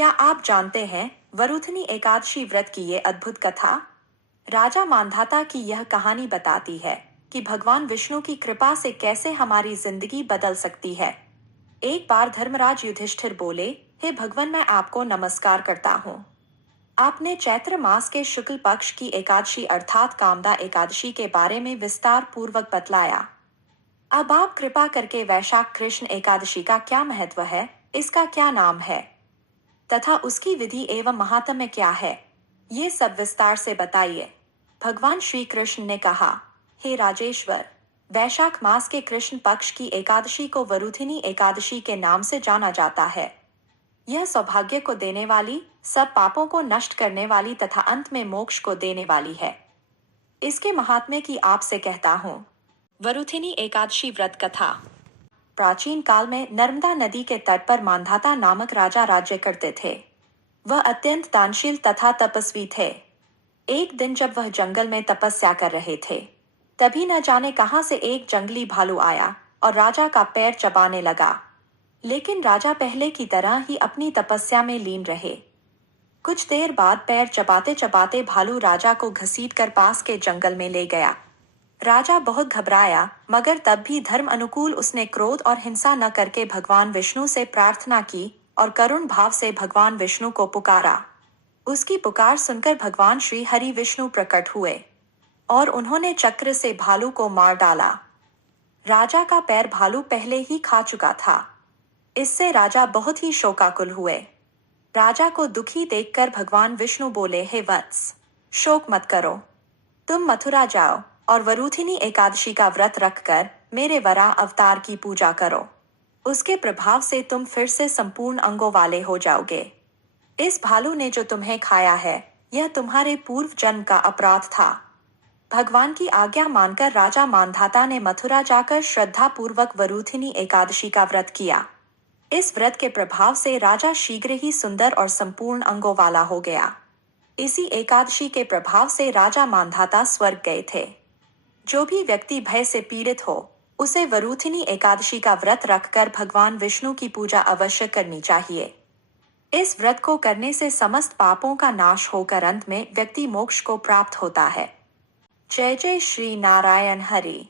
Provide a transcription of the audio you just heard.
क्या आप जानते हैं वरुथनी एकादशी व्रत की ये अद्भुत कथा? राजा मांधाता की यह कहानी बताती है कि भगवान विष्णु की कृपा से कैसे हमारी जिंदगी बदल सकती है। एक बार धर्मराज युधिष्ठिर बोले, हे भगवान, मैं आपको नमस्कार करता हूँ। आपने चैत्र मास के शुक्ल पक्ष की एकादशी अर्थात कामदा एकादशी के बारे में विस्तार पूर्वक बतलाया। अब आप कृपा करके वैशाख कृष्ण एकादशी का क्या महत्व है, इसका क्या नाम है तथा उसकी विधि एवं महात्म्य क्या है, ये सब विस्तार से बताइए। भगवान श्री कृष्ण ने कहा, हे राजेश्वर, वैशाख मास के कृष्ण पक्ष की एकादशी को वरुथिनी एकादशी के नाम से जाना जाता है। यह सौभाग्य को देने वाली, सब पापों को नष्ट करने वाली तथा अंत में मोक्ष को देने वाली है। इसके महात्म्य की आपसे कहता हूँ। वरुथिनी एकादशी व्रत कथा। प्राचीन काल में नर्मदा नदी के तट पर मांधाता नामक राजा राज्य करते थे। वह अत्यंत दानशील तथा तपस्वी थे। एक दिन जब वह जंगल में तपस्या कर रहे थे, तभी न जाने कहां से एक जंगली भालू आया और राजा का पैर चबाने लगा। लेकिन राजा पहले की तरह ही अपनी तपस्या में लीन रहे। कुछ देर बाद पैर चबाते चबाते भालू राजा को घसीटकर पास के जंगल में ले गया। राजा बहुत घबराया, मगर तब भी धर्म अनुकूल उसने क्रोध और हिंसा न करके भगवान विष्णु से प्रार्थना की और करुण भाव से भगवान विष्णु को पुकारा। उसकी पुकार सुनकर भगवान श्री हरि विष्णु प्रकट हुए और उन्होंने चक्र से भालू को मार डाला। राजा का पैर भालू पहले ही खा चुका था। इससे राजा बहुत ही शोकाकुल हुए। राजा को दुखी देखकर भगवान विष्णु बोले, हे वत्स, शोक मत करो। तुम मथुरा जाओ और वरुथिनी एकादशी का व्रत रखकर मेरे वरा अवतार की पूजा करो। उसके प्रभाव से तुम फिर से संपूर्ण अंगों वाले हो जाओगे। इस भालू ने जो तुम्हें खाया है, यह तुम्हारे पूर्व जन्म का अपराध था। भगवान की आज्ञा मानकर राजा मांधाता ने मथुरा जाकर श्रद्धा पूर्वक वरुथिनी एकादशी का व्रत किया। इस व्रत के प्रभाव से राजा शीघ्र ही सुंदर और संपूर्ण अंगों वाला हो गया। इसी एकादशी के प्रभाव से राजा मांधाता स्वर्ग गए थे। जो भी व्यक्ति भय से पीड़ित हो, उसे वरुथिनी एकादशी का व्रत रखकर भगवान विष्णु की पूजा अवश्य करनी चाहिए। इस व्रत को करने से समस्त पापों का नाश होकर अंत में व्यक्ति मोक्ष को प्राप्त होता है। जय जय श्री नारायण हरि।